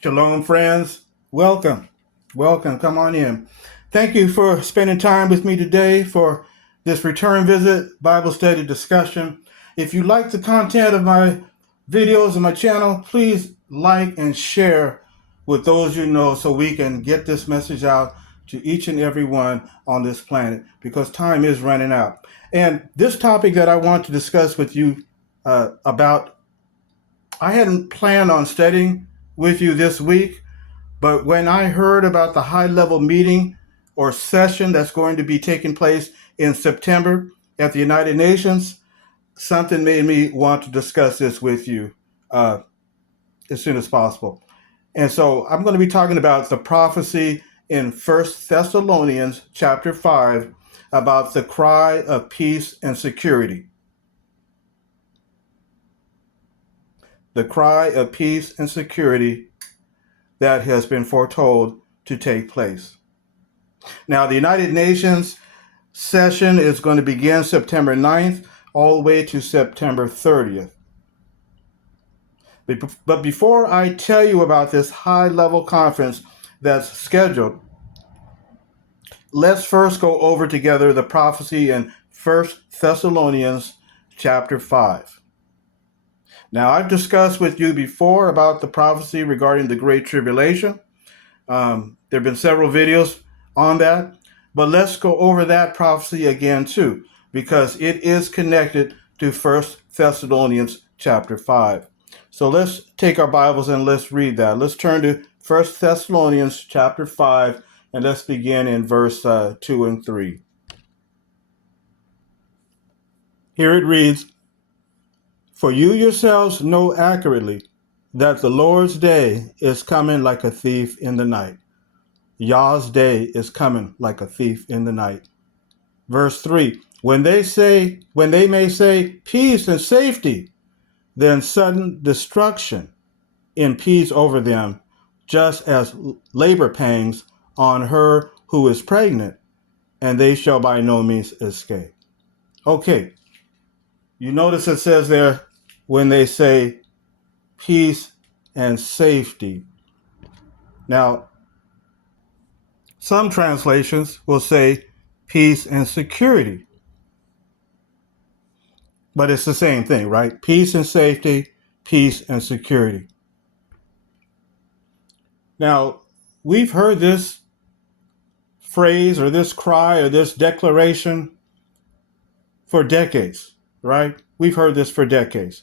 Shalom, friends. Welcome. Welcome. Come on in. Thank you for spending time with me today for this return visit Bible study discussion. If you like the content of my videos on my channel, please like and share with those you know so we can get this message out to each and every one on this planet because time is running out. And this topic that I want to discuss with you about, I hadn't planned on studying with you this week, but when I heard about the high level meeting or session that's going to be taking place in September at the United Nations, something made me want to discuss this with you uh, as soon as possible. And so I'm going to be talking about the prophecy in First Thessalonians chapter 5 about the cry of peace and security. The cry of peace and security that has been foretold to take place. Now, the United Nations session is going to begin September 9th all the way to September 30th. But before I tell you about this high-level conference that's scheduled, let's first go over together the prophecy in 1 Thessalonians chapter 5. Now, I've discussed with you before about the prophecy regarding the Great Tribulation. There have been several videos on that, but let's go over that prophecy again too, because it is connected to 1 Thessalonians chapter 5. So let's take our Bibles and let's read that. Let's turn to 1 Thessalonians chapter 5, and let's begin in verse 2 and 3. Here it reads, "For you yourselves know accurately that the Lord's day is coming like a thief in the night." Yah's day is coming like a thief in the night. Verse 3, when they may say peace and safety, then sudden destruction impedes over them, just as labor pangs on her who is pregnant, and they shall by no means escape. Okay, you notice it says there, when they say peace and safety. Now, some translations will say peace and security. But it's the same thing, right? Peace and safety, peace and security. Now, we've heard this phrase or this cry or this declaration for decades, right? We've heard this for decades.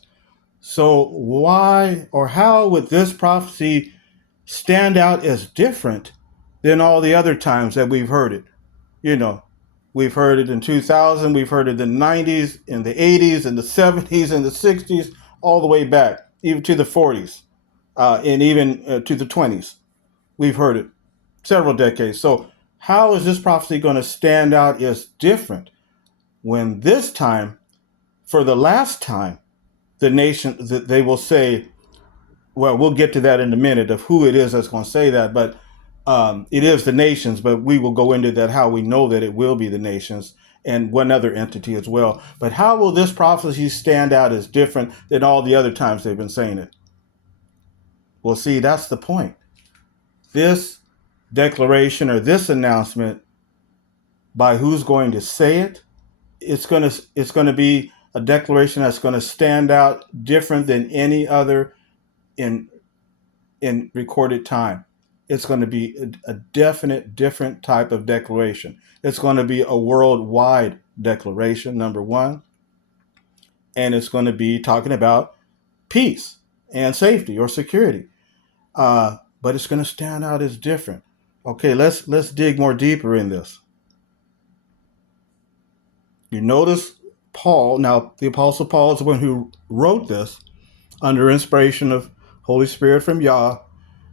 So why or how would this prophecy stand out as different than all the other times that we've heard it? You know, we've heard it in 2000, we've heard it in the 90s, in the 80s, in the 70s, in the 60s, all the way back, even to the 40s, and even to the 20s. We've heard it several decades. So how is this prophecy going to stand out as different when this time, for the last time, the nation, they will say, well, we'll get to that in a minute of who it is that's going to say that, but it is the nations, but we will go into that, how we know that it will be the nations and one other entity as well. But how will this prophecy stand out as different than all the other times they've been saying it? Well, see, that's the point. This declaration or this announcement by who's going to say it, it's going to be a declaration that's going to stand out different than any other in recorded time. It's going to be a definite different type of declaration. It's going to be a worldwide declaration, number one. And it's going to be talking about peace and safety or security. But it's going to stand out as different. Okay, let's dig more deeper in this. You notice Paul, now the Apostle Paul is the one who wrote this under inspiration of Holy Spirit from Yah.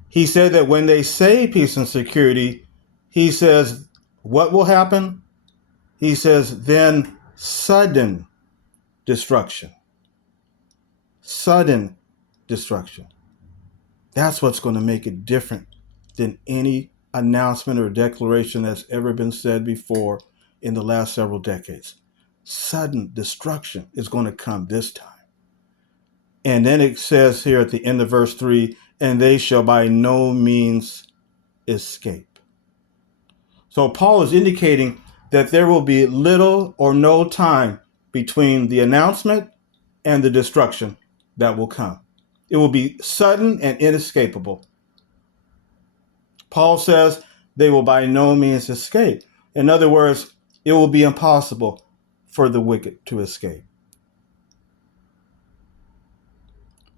He said that when they say peace and security, he says, what will happen? He says, then sudden destruction. Sudden destruction. That's what's going to make it different than any announcement or declaration that's ever been said before in the last several decades. Sudden destruction is going to come this time. And then it says here at the end of verse 3, and they shall by no means escape. So Paul is indicating that there will be little or no time between the announcement and the destruction that will come. It will be sudden and inescapable. Paul says they will by no means escape. In other words, it will be impossible for the wicked to escape.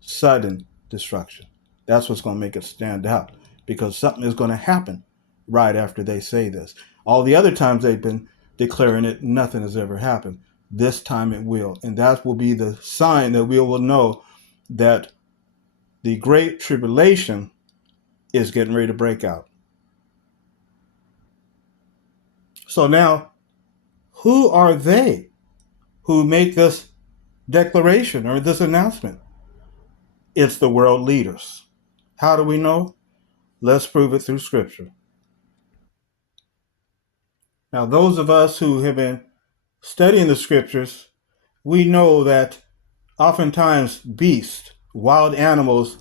Sudden destruction. That's what's going to make it stand out, because something is going to happen right after they say this. All the other times they've been declaring it, nothing has ever happened. This time it will. And that will be the sign that we will know that the great tribulation is getting ready to break out. So now, who are they who make this declaration or this announcement? It's the world leaders. How do we know? Let's prove it through Scripture. Now, those of us who have been studying the Scriptures, we know that oftentimes beasts, wild animals,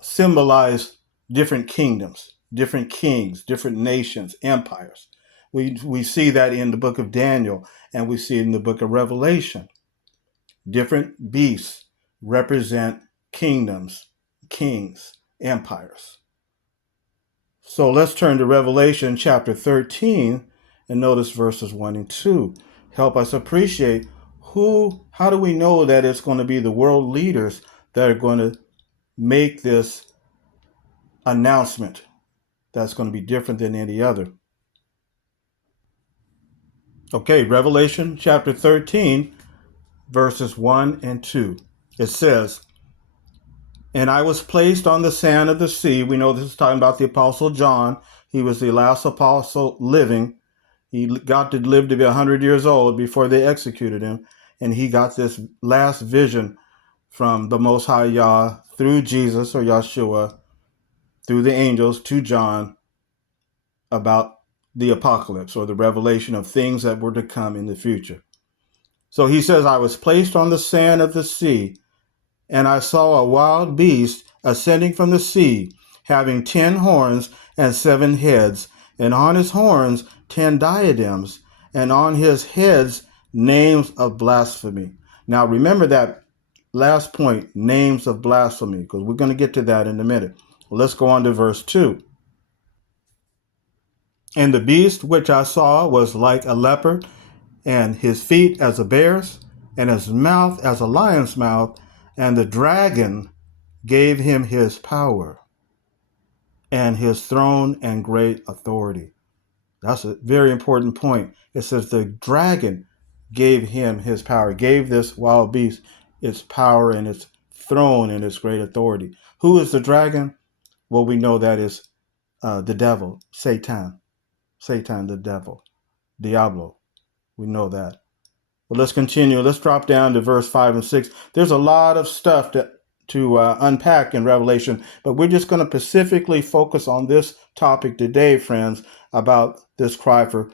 symbolize different kingdoms, different kings, different nations, empires. We see that in the book of Daniel, and we see it in the book of Revelation. Different beasts represent kingdoms, kings, empires. So let's turn to Revelation chapter 13 and notice verses 1 and 2. Help us appreciate how do we know that it's going to be the world leaders that are going to make this announcement that's going to be different than any other. Okay, Revelation chapter 13, verses 1 and 2. It says, and I was placed on the sand of the sea. We know this is talking about the Apostle John. He was the last apostle living. He got to live to be 100 years old before they executed him. And he got this last vision from the Most High Yah through Jesus or Yahshua, through the angels to John about the apocalypse or the revelation of things that were to come in the future. So he says, I was placed on the sand of the sea, and I saw a wild beast ascending from the sea, having 10 horns and 7 heads, and on his horns 10 diadems, and on his heads names of blasphemy. Now remember that last point, names of blasphemy, because we're going to get to that in a minute. Let's go on to verse 2. And the beast which I saw was like a leopard, and his feet as a bear's, and his mouth as a lion's mouth, and the dragon gave him his power and his throne and great authority. That's a very important point. It says the dragon gave him his power, gave this wild beast its power and its throne and its great authority. Who is the dragon? Well, we know that is the devil, Satan, the devil, Diablo. We know that. But let's continue. Let's drop down to verse 5 and 6. There's a lot of stuff to unpack in Revelation, but we're just going to specifically focus on this topic today, friends, about this cry for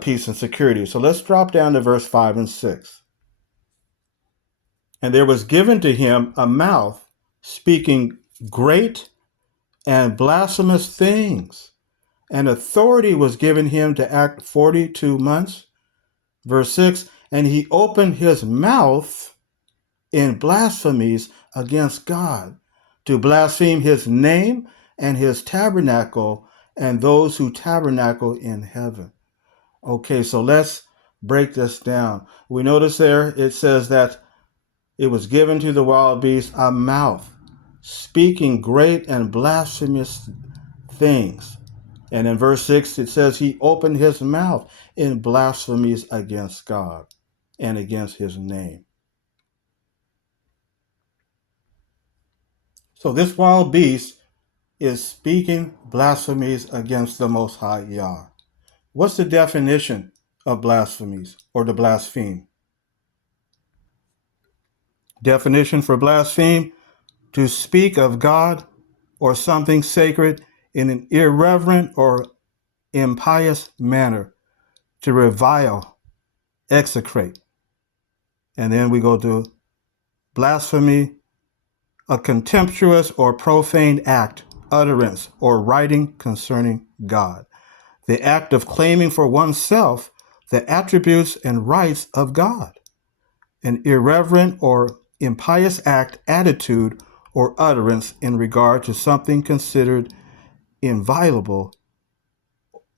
peace and security. So let's drop down to verse 5 and 6. And there was given to him a mouth speaking great and blasphemous things, and authority was given him to act 42 months. Verse 6, and he opened his mouth in blasphemies against God, to blaspheme his name and his tabernacle and those who tabernacle in heaven. Okay, so let's break this down. We notice there it says that it was given to the wild beast a mouth, speaking great and blasphemous things. And in verse 6, it says he opened his mouth in blasphemies against God and against his name. So this wild beast is speaking blasphemies against the Most High Yah. What's the definition of blasphemies or to blaspheme? Definition for blaspheme: to speak of God or something sacred in an irreverent or impious manner, to revile, execrate. And then we go to blasphemy, a contemptuous or profane act, utterance, or writing concerning God. The act of claiming for oneself the attributes and rights of God. An irreverent or impious act, attitude, or utterance in regard to something considered inviolable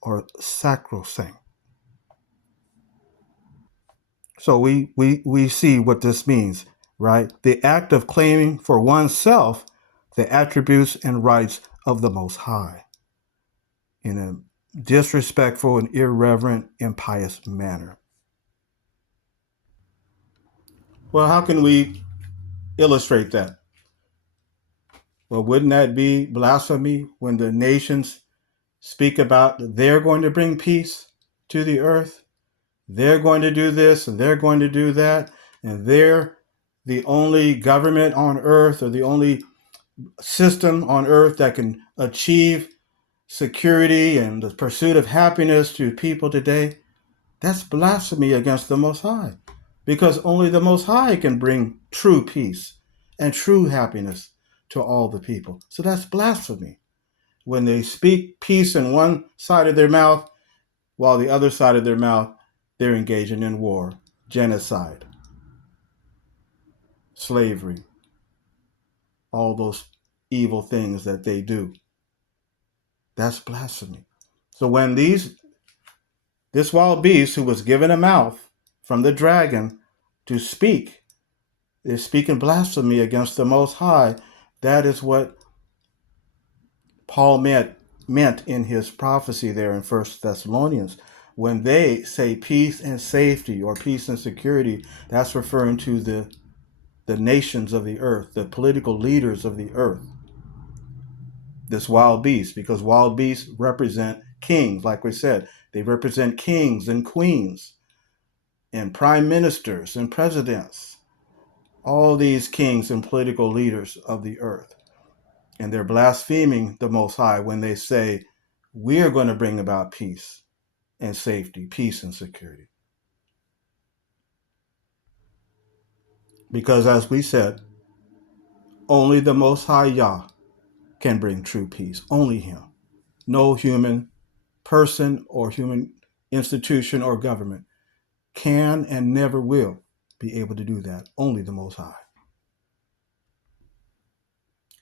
or sacrosanct. So we see what this means, right? The act of claiming for oneself the attributes and rights of the Most High in a disrespectful and irreverent, impious manner. Well, how can we illustrate that? Well, wouldn't that be blasphemy when the nations speak about they're going to bring peace to the earth? They're going to do this and they're going to do that, and they're the only government on earth or the only system on earth that can achieve security and the pursuit of happiness to people today. That's blasphemy against the Most High, because only the Most High can bring true peace and true happiness to all the people. So that's blasphemy when they speak peace in one side of their mouth, while the other side of their mouth, they're engaging in war, genocide, slavery, all those evil things that they do. That's blasphemy. So when this wild beast who was given a mouth from the dragon to speak, they're speaking blasphemy against the Most High. That is what Paul meant in his prophecy there in 1 Thessalonians. When they say peace and safety or peace and security, that's referring to the nations of the earth, the political leaders of the earth. This wild beast, because wild beasts represent kings, like we said. They represent kings and queens and prime ministers and presidents, all these kings and political leaders of the earth. And they're blaspheming the Most High when they say, we're going to bring about peace and safety, peace and security. Because as we said, only the Most High Yah can bring true peace. Only Him. No human person or human institution or government can and never will be able to do that. Only the Most High.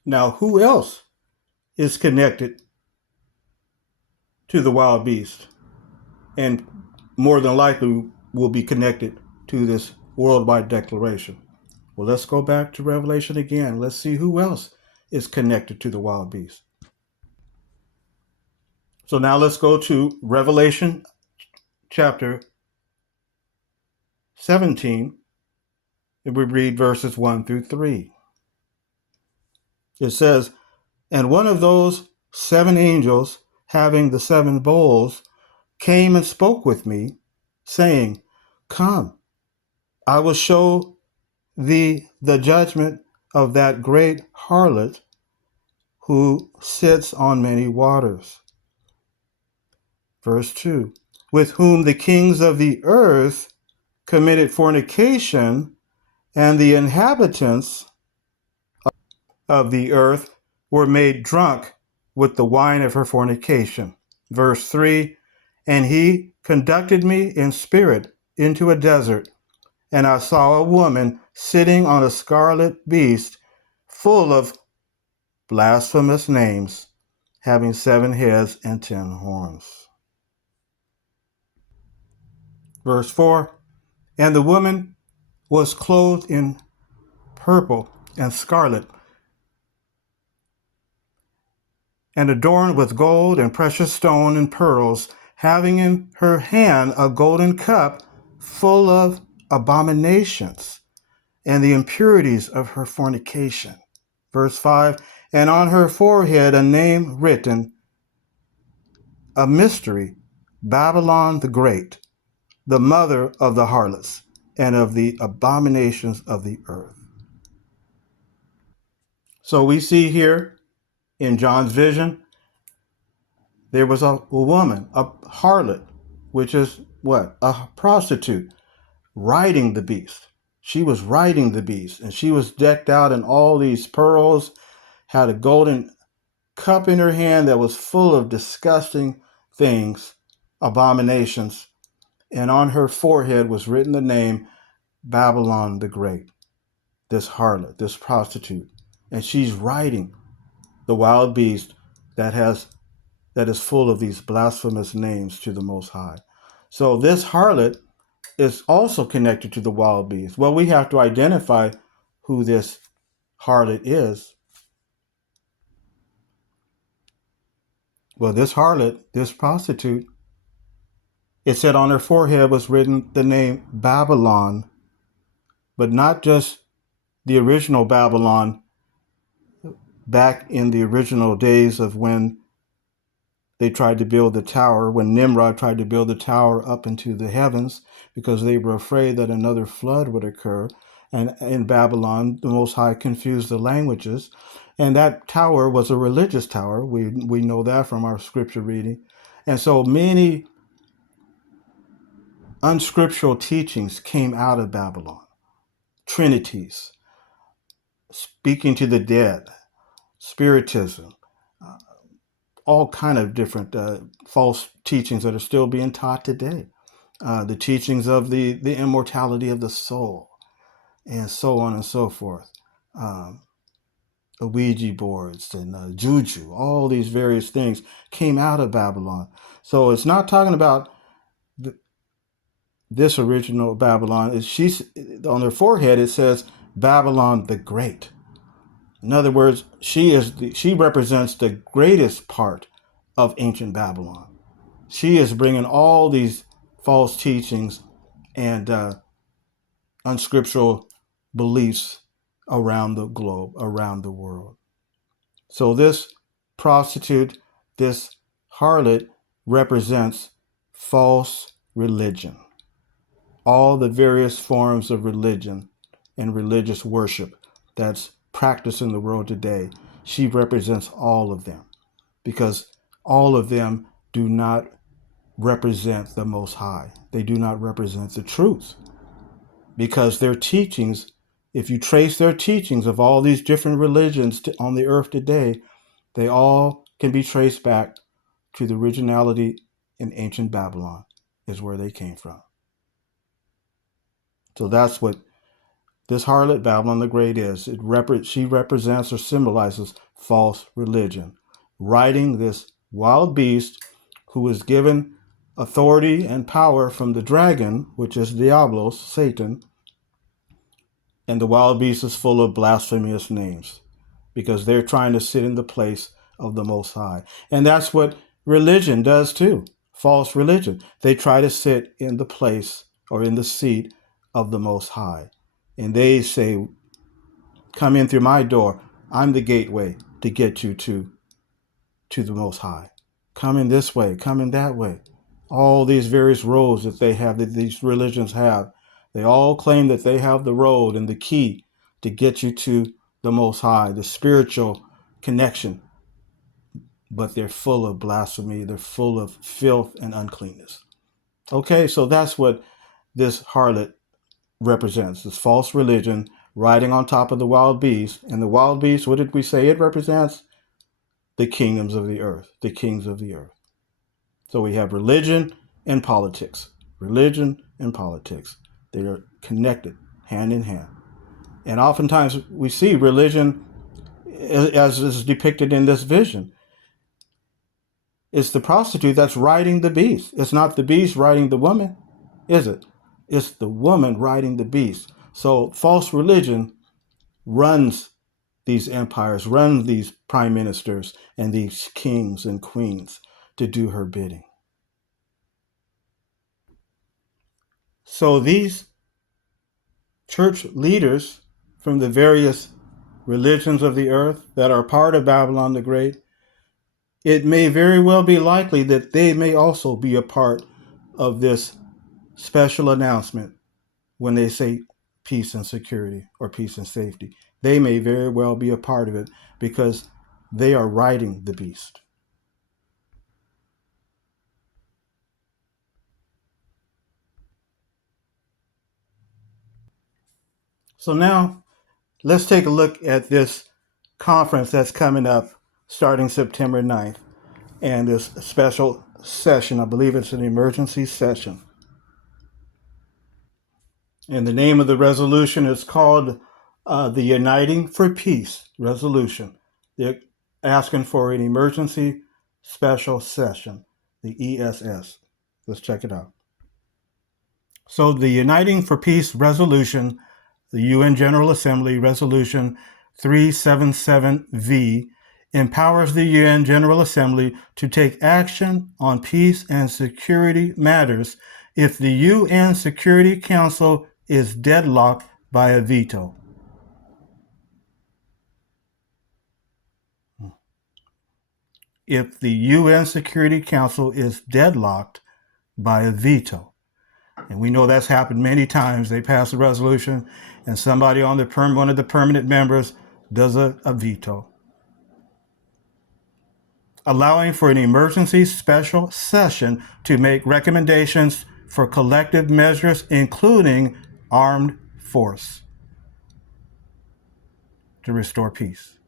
Now, who else is connected to the wild beast and more than likely will be connected to this worldwide declaration? Well, let's go back to Revelation again. Let's see who else is connected to the wild beast. So now let's go to Revelation chapter 17, and we read verses 1 through 3. It says, "And one of those 7 angels, having the 7 bowls, came and spoke with me, saying, Come, I will show thee the judgment of that great harlot who sits on many waters." Verse 2, "With whom the kings of the earth committed fornication, and the inhabitants of the earth were made drunk with the wine of her fornication." Verse 3, "And he conducted me in spirit into a desert, and I saw a woman sitting on a scarlet beast, full of blasphemous names, having 7 heads and 10 horns." Verse 4, "And the woman was clothed in purple and scarlet, and adorned with gold and precious stone and pearls, having in her hand a golden cup full of abominations and the impurities of her fornication." Verse 5, "And on her forehead a name written, a mystery, Babylon the Great, the mother of the harlots and of the abominations of the earth." So we see here in John's vision, there was a woman, a harlot, which is what? A prostitute, riding the beast. She was riding the beast, and she was decked out in all these pearls, had a golden cup in her hand that was full of disgusting things, abominations, and on her forehead was written the name Babylon the Great, this harlot, this prostitute. And she's riding the wild beast that has that is full of these blasphemous names to the Most High. So this harlot is also connected to the wild beast. Well, we have to identify who this harlot is. Well, this harlot, this prostitute, it said on her forehead was written the name Babylon, but not just the original Babylon back in the original days of when they tried to build the tower, when Nimrod tried to build the tower up into the heavens because they were afraid that another flood would occur. And in Babylon, the Most High confused the languages. And that tower was a religious tower. We know that from our scripture reading. And so many unscriptural teachings came out of Babylon. Trinities, speaking to the dead, spiritism, uh, all kind of different false teachings that are still being taught today. The teachings of the immortality of the soul, and so on and so forth. Um, the Ouija boards and juju, all these various things came out of Babylon. So it's not talking about th- this original Babylon. She's on her forehead. It says Babylon the Great. In other words, she represents the greatest part of ancient Babylon. She is bringing all these false teachings and unscriptural beliefs around the globe, around the world. So this prostitute, this harlot, represents false religion, all the various forms of religion and religious worship that's practiced in the world today. She represents all of them because all of them do not represent the Most High. They do not represent the truth because their teachings, if you trace their teachings of all these different religions on the earth today, they all can be traced back to the originality in ancient Babylon, is where they came from. So that's what this harlot Babylon the Great is. She represents or symbolizes false religion, riding this wild beast who is given authority and power from the dragon, which is Diablos, Satan, and the wild beast is full of blasphemous names because they're trying to sit in the place of the Most High. And that's what religion does too. False religion. They try to sit in the place or in the seat of the Most High. And they say, come in through my door. I'm the gateway to get you to the Most High. Come in this way, come in that way. All these various roads that they have, that these religions have, they all claim that they have the road and the key to get you to the Most High, the spiritual connection. But they're full of blasphemy, they're full of filth and uncleanness. Okay, so that's what this harlot represents, this false religion riding on top of the wild beast. And the wild beast, what did we say it represents? The kingdoms of the earth, the kings of the earth. So we have religion and politics. Religion and politics. They are connected hand in hand. And oftentimes we see religion as is depicted in this vision. It's the prostitute that's riding the beast. It's not the beast riding the woman, is it? It's the woman riding the beast. So false religion runs these empires, runs these prime ministers and these kings and queens to do her bidding. So these church leaders from the various religions of the earth that are part of Babylon the Great, it may very well be likely that they may also be a part of this special announcement when they say peace and security or peace and safety. They may very well be a part of it because they are riding the beast. So now let's take a look at this conference that's coming up starting September 9th and this special session. I believe it's an emergency session. And the name of the resolution is called the Uniting for Peace Resolution. They're asking for an emergency special session, the ESS. Let's check it out. So, the Uniting for Peace Resolution, the UN General Assembly Resolution 377V, empowers the UN General Assembly to take action on peace and security matters if the UN Security Council is deadlocked by a veto. If the UN Security Council is deadlocked by a veto. And we know that's happened many times. They pass a resolution and somebody on one of the permanent members does a veto. Allowing for an emergency special session to make recommendations for collective measures, including armed force, to restore peace.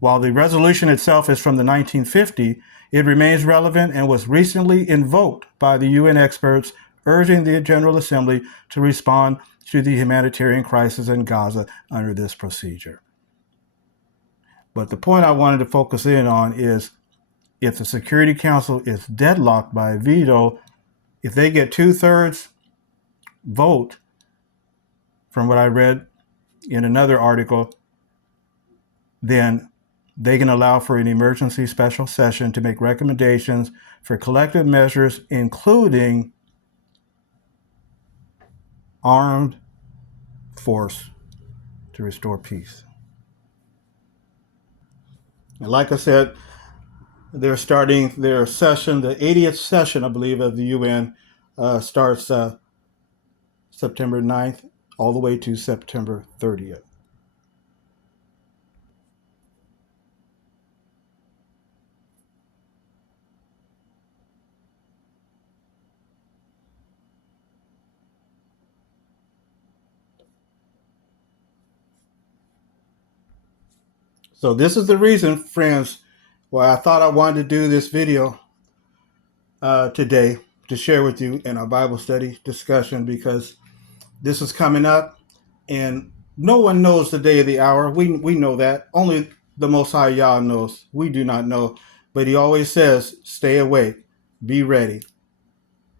While the resolution itself is from the 1950, it remains relevant and was recently invoked by the UN experts urging the General Assembly to respond to the humanitarian crisis in Gaza under this procedure. But the point I wanted to focus in on is if the Security Council is deadlocked by a veto, if they get 2/3 vote, from what I read in another article, then they can allow for an emergency special session to make recommendations for collective measures, including armed force to restore peace. And like I said, they're starting their session, the 80th session, I believe, of the UN starts September 9th all the way to September 30th. So this is the reason, friends, why I thought I wanted to do this video today to share with you in our Bible study discussion, because this is coming up and no one knows the day of the hour. We know that. Only the Most High Yah knows. We do not know. But he always says, stay awake, be ready.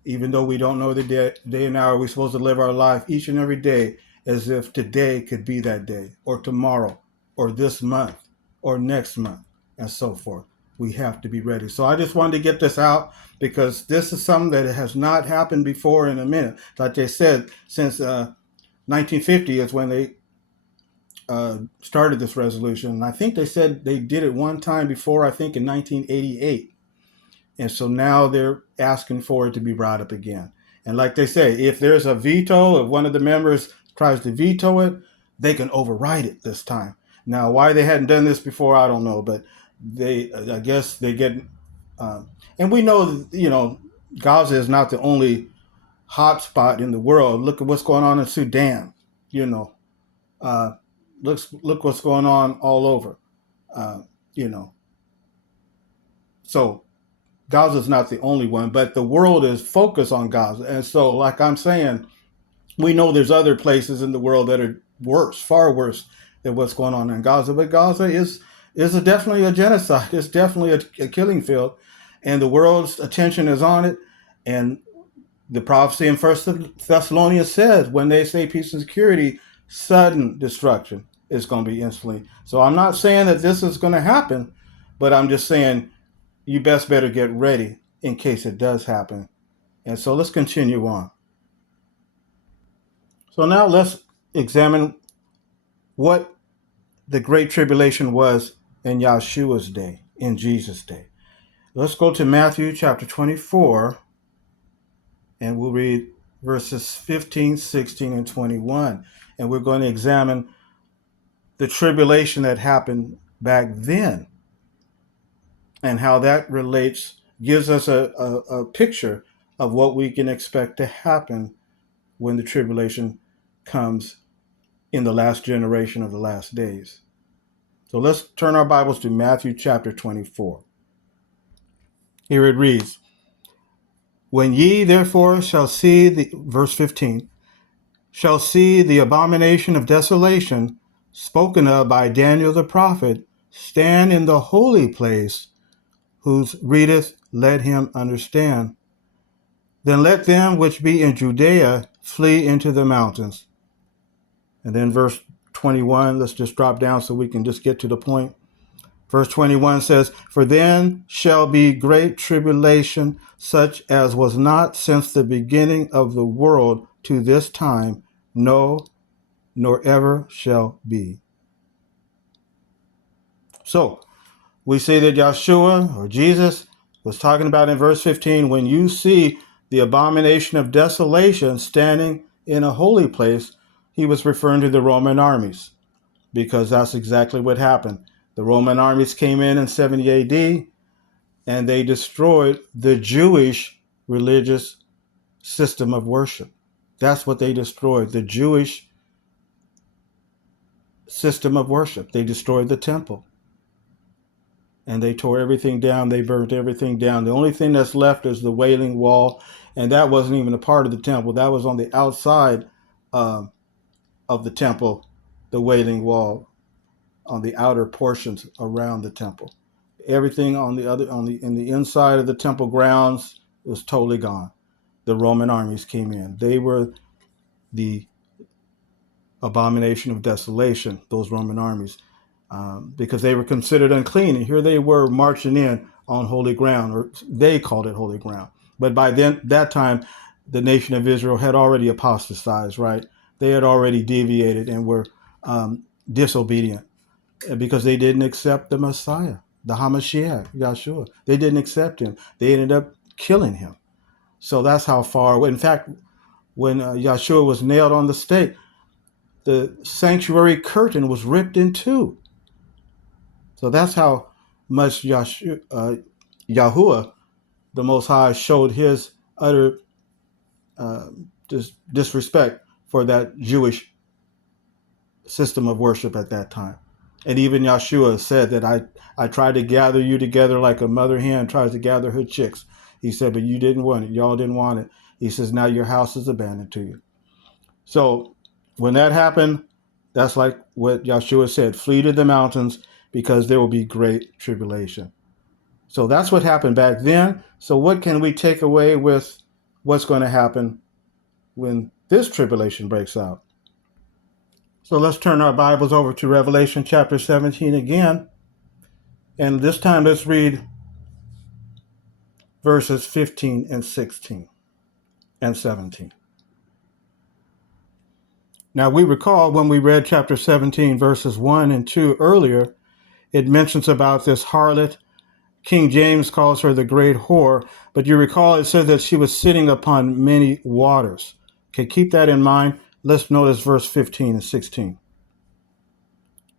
Even though we don't know the day and hour, we're supposed to live our life each and every day as if today could be that day, or tomorrow, or this month, or next month, and so forth. We have to be ready. So I just wanted to get this out because this is something that has not happened before in a minute. Like they said, since 1950 is when they started this resolution. And I think they said they did it one time before, I think in 1988. And so now they're asking for it to be brought up again. And like they say, if there's a veto, if one of the members tries to veto it, they can override it this time. Now, why they hadn't done this before, I don't know. But I guess they get, and we know, Gaza is not the only hot spot in the world. Look at what's going on in Sudan. Uh, look what's going on all over. Uh, so Gaza is not the only one, but the world is focused on Gaza. And so, like I'm saying, we know there's other places in the world that are worse, far worse than what's going on in Gaza. But Gaza is definitely a genocide. It's definitely a killing field, and the world's attention is on it. And the prophecy in First Thessalonians says, when they say peace and security, sudden destruction is going to be instantly. So I'm not saying that this is going to happen, but I'm just saying you best better get ready in case it does happen. And so let's continue on. So now let's examine what the Great Tribulation was in Yahshua's day, in Jesus' day. Let's go to Matthew chapter 24, and we'll read verses 15, 16, and 21. And we're going to examine the tribulation that happened back then and how that gives us a picture of what we can expect to happen when the tribulation comes in the last generation of the last days. So let's turn our Bibles to Matthew chapter 24. Here it reads, when ye therefore shall see verse 15, shall see the abomination of desolation spoken of by Daniel the prophet stand in the holy place, whose readeth let him understand. Then let them which be in Judea flee into the mountains. And then verse 21, let's just drop down so we can just get to the point. Verse 21 says, for then shall be great tribulation, such as was not since the beginning of the world to this time, no, nor ever shall be. So we see that Yeshua or Jesus was talking about in verse 15, when you see the abomination of desolation standing in a holy place, he was referring to the Roman armies, because that's exactly what happened. The Roman armies came in 70 AD, and they destroyed the Jewish religious system of worship. That's what they destroyed, the Jewish system of worship. They destroyed the temple, and they tore everything down. They burnt everything down. The only thing that's left is the Wailing Wall, and that wasn't even a part of the temple. That was on the outside of the temple, the Wailing Wall, on the outer portions around the temple. Everything in the inside of the temple grounds was totally gone. The Roman armies came in. They were the abomination of desolation, those Roman armies, because they were considered unclean. And here they were marching in on holy ground, or they called it holy ground. But by that time, the nation of Israel had already apostatized, right? They had already deviated and were disobedient, because they didn't accept the Messiah, the Hamashiach, Yeshua. They didn't accept him. They ended up killing him. So that's how far. In fact, when Yeshua was nailed on the stake, the sanctuary curtain was ripped in two. So that's how much Yahuwah, the Most High, showed his utter disrespect for that Jewish system of worship at that time. And even Yeshua said that I tried to gather you together like a mother hen tries to gather her chicks. He said, but you didn't want it. Y'all didn't want it. He says, now your house is abandoned to you. So when that happened, that's like what Yeshua said, flee to the mountains, because there will be great tribulation. So that's what happened back then. So what can we take away with what's going to happen when this tribulation breaks out? So let's turn our Bibles over to Revelation chapter 17 again. And this time let's read verses 15 and 16 and 17. Now we recall when we read chapter 17, verses 1 and 2 earlier, it mentions about this harlot. King James calls her the great whore, but you recall it says that she was sitting upon many waters. Okay, keep that in mind. Let's notice verse 15 and 16.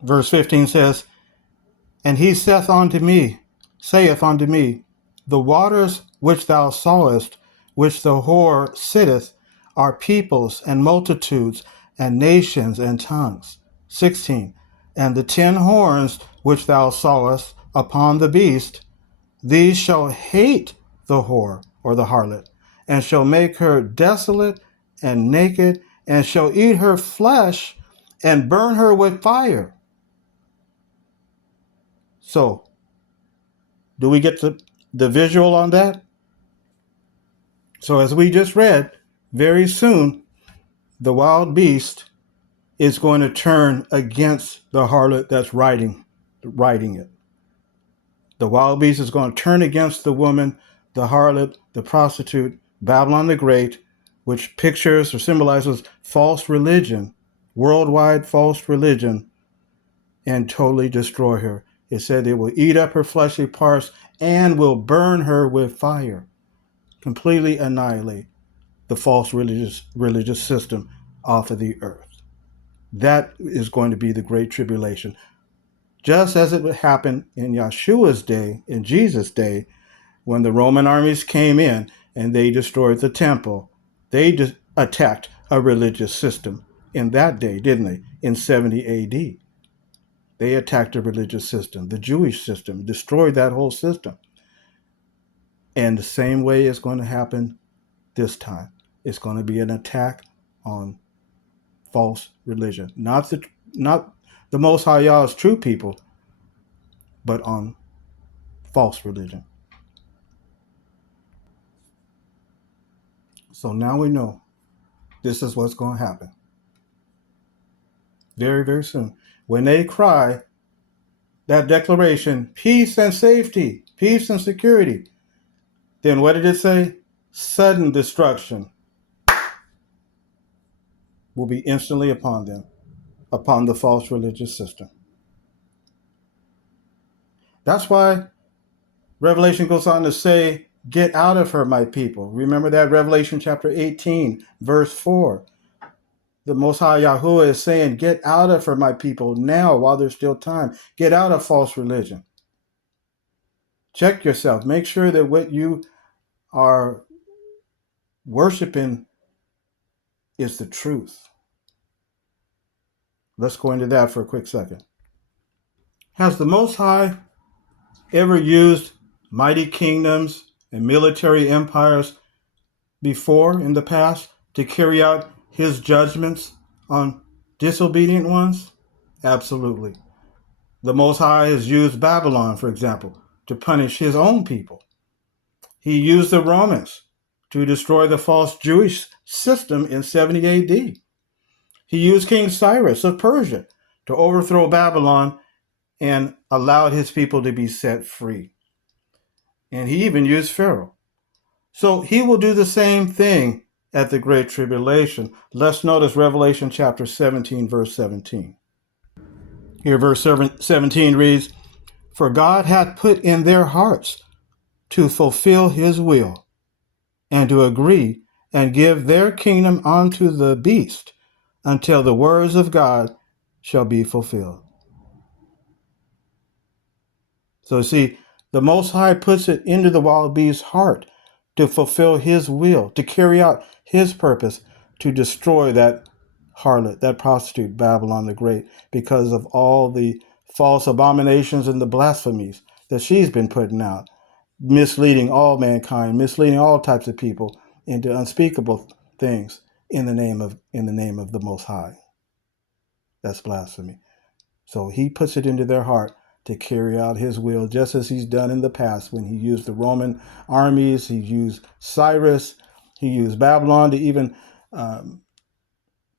Verse 15 says, and he saith unto me, the waters which thou sawest, which the whore sitteth, are peoples and multitudes and nations and tongues. 16. And the 10 horns which thou sawest upon the beast, these shall hate the whore, or the harlot, and shall make her desolate and naked, and shall eat her flesh and burn her with fire. So, do we get the visual on that? So as we just read, very soon, the wild beast is going to turn against the harlot that's riding it. The wild beast is going to turn against the woman, the harlot, the prostitute, Babylon the Great, which pictures or symbolizes false religion, worldwide false religion, and totally destroy her. It said it will eat up her fleshly parts and will burn her with fire, completely annihilate the false religious system off of the earth. That is going to be the Great Tribulation. Just as it would happen in Yeshua's day, in Jesus' day, when the Roman armies came in and they destroyed the temple. They attacked a religious system in that day, didn't they? In 70 AD. They attacked the religious system, the Jewish system, destroyed that whole system. And the same way is going to happen this time. It's going to be an attack on false religion. Not the Most High Yah's true people, but on false religion. So now we know this is what's going to happen. Very, very soon. When they cry that declaration, peace and safety, peace and security, then what did it say? Sudden destruction will be instantly upon them, upon the false religious system. That's why Revelation goes on to say, get out of her, my people. Remember that Revelation chapter 18, verse 4. The Most High Yahuwah is saying, get out of her, my people, now while there's still time. Get out of false religion. Check yourself. Make sure that what you are worshiping is the truth. Let's go into that for a quick second. Has the Most High ever used mighty kingdoms and military empires before in the past to carry out his judgments on disobedient ones? Absolutely. The Most High has used Babylon, for example, to punish his own people. He used the Romans to destroy the false Jewish system in 70 AD. He used King Cyrus of Persia to overthrow Babylon and allowed his people to be set free. And he even used Pharaoh. So he will do the same thing at the Great Tribulation. Let's notice Revelation chapter 17, verse 17. Here, verse 17 reads, for God hath put in their hearts to fulfill his will, and to agree and give their kingdom unto the beast, until the words of God shall be fulfilled. So see, the Most High puts it into the wild beast's heart to fulfill his will, to carry out his purpose, to destroy that harlot, that prostitute, Babylon the Great, because of all the false abominations and the blasphemies that she's been putting out, misleading all mankind, misleading all types of people into unspeakable things in the name of the Most High. That's blasphemy. So he puts it into their heart to carry out his will, just as he's done in the past when he used the Roman armies, he used Cyrus, he used Babylon to even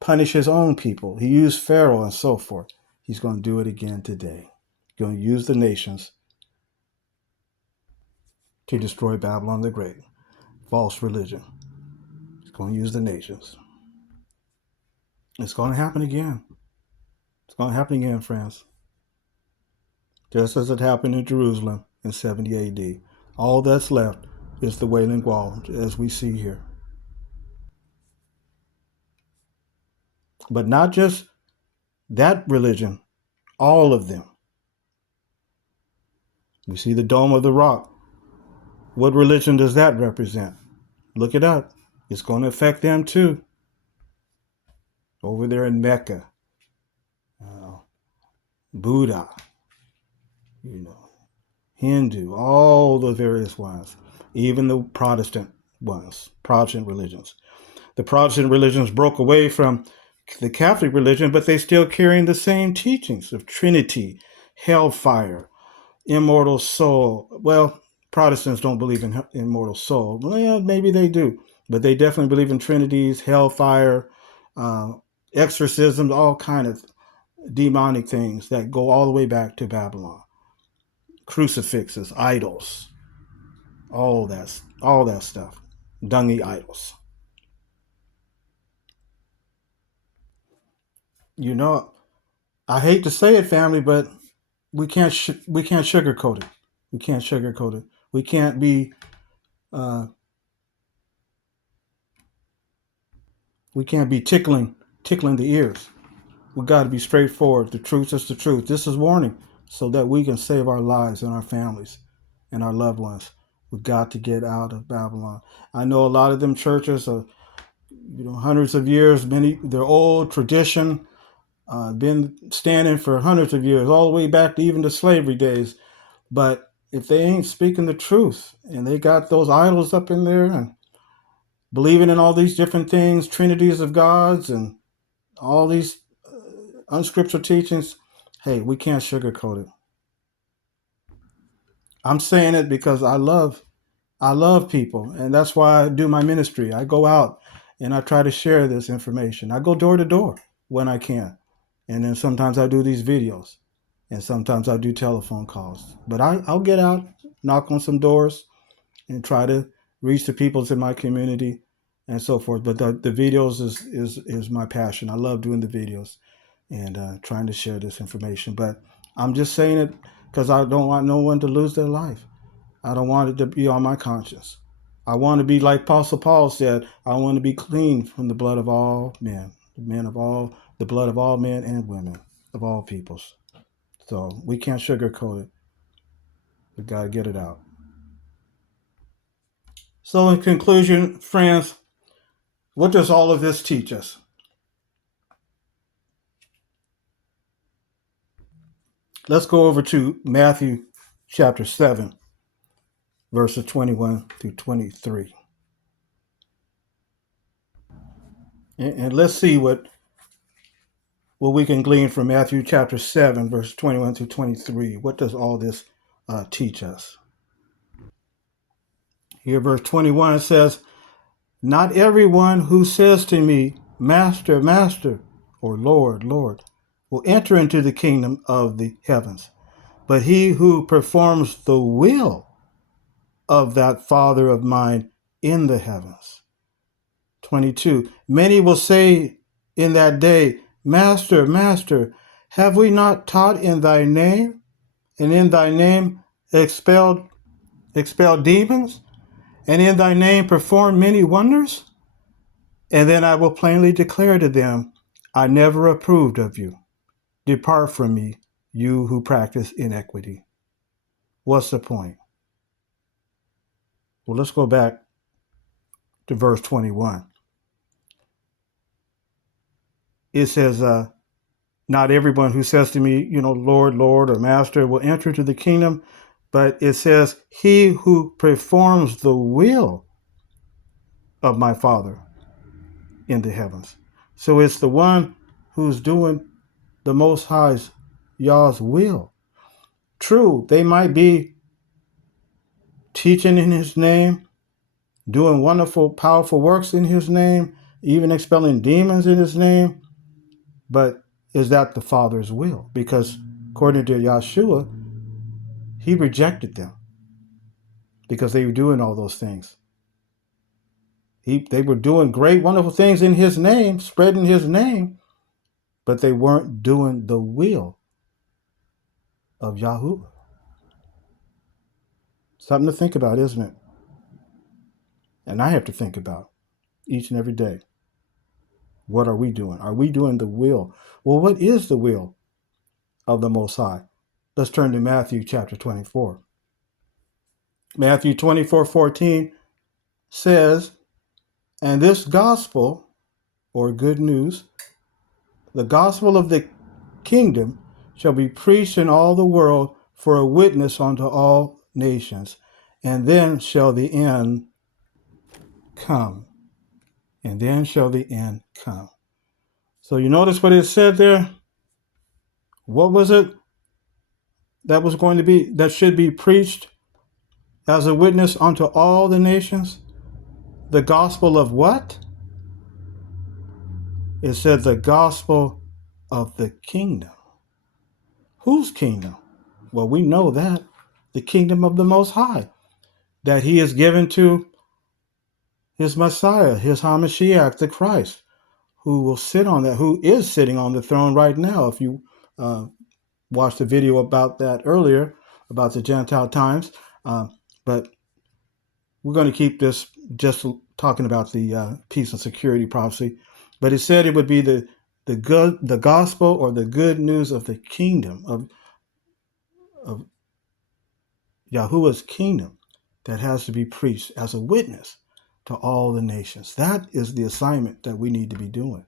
punish his own people. He used Pharaoh and so forth. He's going to do it again today. He's going to use the nations to destroy Babylon the Great. False religion. He's going to use the nations. It's going to happen again. It's going to happen again, friends. Just as it happened in Jerusalem in 70 AD. All that's left is the Wailing Wall, as we see here. But not just that religion, all of them. We see the Dome of the Rock. What religion does that represent? Look it up. It's going to affect them too. Over there in Mecca, Buddha, Hindu, all the various ones, even the Protestant ones, Protestant religions. The Protestant religions broke away from the Catholic religion, but they still carrying the same teachings of Trinity, hellfire, immortal soul. Well, Protestants don't believe in immortal soul. Well, maybe they do, but they definitely believe in Trinities, hellfire, exorcisms, all kind of demonic things that go all the way back to Babylon. Crucifixes, idols, all that stuff, dungy idols. I hate to say it, family, but we can't sugarcoat it. We can't sugarcoat it. We can't be tickling the ears. We got to be straightforward. The truth is the truth. This is warning so that we can save our lives and our families and our loved ones. We got to get out of Babylon. I know a lot of them churches are hundreds of years. Many they're old tradition, been standing for hundreds of years, all the way back to even the slavery days. But if they ain't speaking the truth, and they got those idols up in there and believing in all these different things, trinities of gods, and all these unscriptural teachings, hey, we can't sugarcoat it. I'm saying it because I love people, and that's why I do my ministry. I go out and I try to share this information. I go door to door when I can. And then sometimes I do these videos, and sometimes I do telephone calls. But I'll get out, knock on some doors, and try to reach the peoples in my community and so forth. But the videos is my passion. I love doing the videos and trying to share this information. But I'm just saying it because I don't want no one to lose their life. I don't want it to be on my conscience. I want to be like Apostle Paul said, I want to be clean from the blood of all men, the blood of all men and women, of all peoples. So we can't sugarcoat it. We got to get it out. So in conclusion, friends, what does all of this teach us? Let's go over to Matthew chapter 7, verses 21 through 23. And let's see what we can glean from Matthew chapter 7, verse 21 through 23. What does all this teach us? Here, verse 21 says, "Not everyone who says to me, 'Master, Master,' or 'Lord, Lord,' will enter into the kingdom of the heavens, but he who performs the will of that Father of mine in the heavens." 22, "Many will say in that day, 'Master, Master, have we not taught in thy name, and in thy name expelled demons, and in thy name performed many wonders?' And then I will plainly declare to them, 'I never approved of you. Depart from me, you who practice iniquity.'" What's the point? Well, let's go back to verse 21. It says, "Not everyone who says to me, Lord, Lord, or Master will enter into the kingdom," but it says, "He who performs the will of my Father in the heavens." So it's the one who's doing the Most High's, Yah's will. True, they might be teaching in his name, doing wonderful, powerful works in his name, even expelling demons in his name. But is that the Father's will? Because according to Yahshua, he rejected them because they were doing all those things. They were doing great, wonderful things in his name, spreading his name, but they weren't doing the will of Yahuwah. Something to think about, isn't it? And I have to think about each and every day. What are we doing? Are we doing the will? Well, what is the will of the Most High? Let's turn to Matthew chapter 24. Matthew 24:14 says, "And this gospel," or good news, "the gospel of the kingdom shall be preached in all the world for a witness unto all nations, and then shall the end come." And then shall the end come. So you notice what it said there? What was it that should be preached as a witness unto all the nations? The gospel of what? It said the gospel of the kingdom. Whose kingdom? Well, we know that. The kingdom of the Most High, that he is given to his Messiah, his HaMashiach, the Christ, who is sitting on the throne right now. If you watched the video about that earlier, about the Gentile times. But we're going to keep this just talking about the peace and security prophecy. But it said it would be the gospel, or the good news of the kingdom of Yahuwah's kingdom, that has to be preached as a witness. to all the nations. That is the assignment that we need to be doing,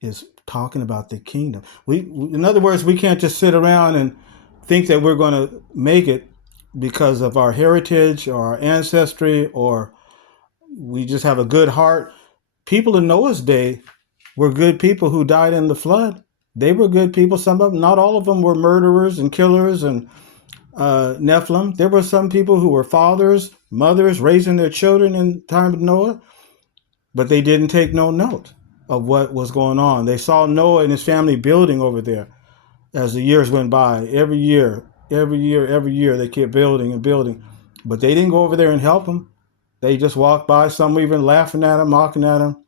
is talking about the kingdom. In other words, we can't just sit around and think that we're going to make it because of our heritage or our ancestry, or we just have a good heart. People in Noah's day were good people who died in the flood. They were good people. Some of them, not all of them, were murderers and killers and Nephilim. There were some people who were fathers, mothers, raising their children in the time of Noah, but they didn't take no note of what was going on. They saw Noah and his family building over there as the years went by. Every year, they kept building and building. But they didn't go over there and help them. They just walked by, some even laughing at them, mocking at them.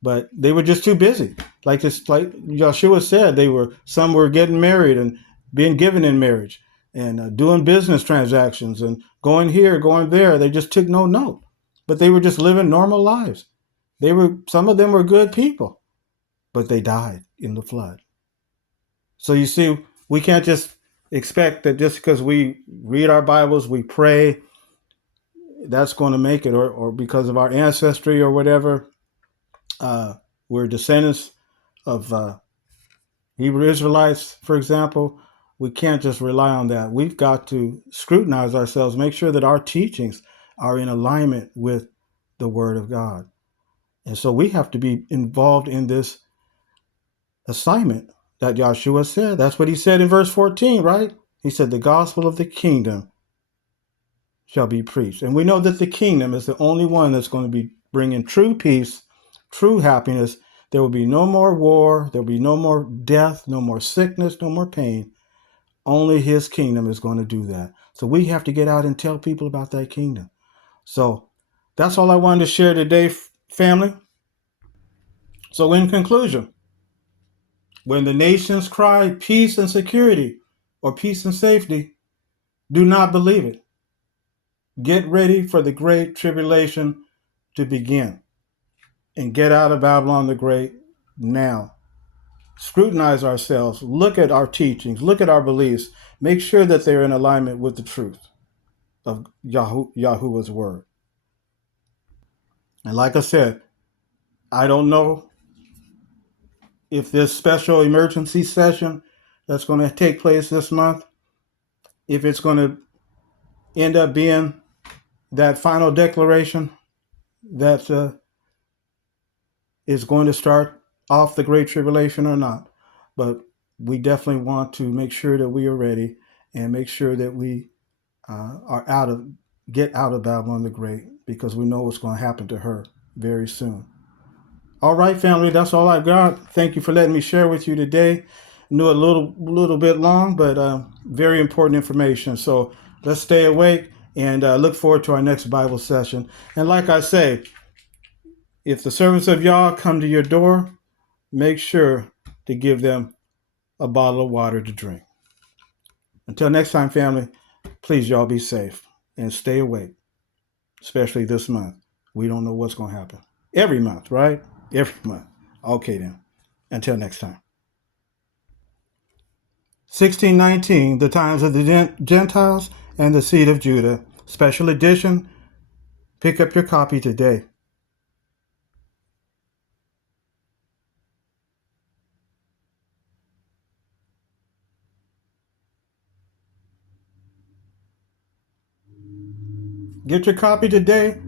But they were just too busy. Like Joshua said, some were getting married and being given in marriage and doing business transactions and going here, going there. They just took no note. But they were just living normal lives. Some of them were good people, but they died in the flood. So you see, we can't just expect that just because we read our Bibles, we pray, that's going to make it, or because of our ancestry or whatever. We're descendants of Hebrew Israelites, for example. We can't just rely on that. We've got to scrutinize ourselves, make sure that our teachings are in alignment with the Word of God. And so we have to be involved in this assignment that Joshua said. That's what he said in verse 14, right? He said, the gospel of the kingdom shall be preached. And we know that the kingdom is the only one that's going to be bringing true peace, true happiness. There will be no more war. There will be no more death, no more sickness, no more pain. Only his kingdom is going to do that. So we have to get out and tell people about that kingdom. So that's all I wanted to share today, family. So in conclusion, when the nations cry peace and security or peace and safety, do not believe it. Get ready for the great tribulation to begin and get out of Babylon the Great now. Scrutinize ourselves, look at our teachings, look at our beliefs, make sure that they're in alignment with the truth of Yahuwah's word. And like I said, I don't know if this special emergency session that's going to take place this month, if it's going to end up being that final declaration that is going to start off the Great Tribulation or not. But we definitely want to make sure that we are ready and make sure that we get out of Babylon the Great, because we know what's going to happen to her very soon. All right, family, that's all I got. Thank you for letting me share with you today. Knew a little bit long, but very important information. So let's stay awake and look forward to our next Bible session. And like I say, if the servants of Yah come to your door, make sure to give them a bottle of water to drink. Until next time, family, please y'all be safe and stay awake, especially this month. We don't know what's going to happen. Every month, right? Every month. Okay, then. Until next time. 1619, The Times of the Gentiles and the Seed of Judah. Special edition. Pick up your copy today. Get your copy today,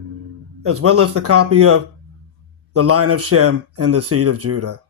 as well as the copy of The Line of Shem and the Seed of Judah.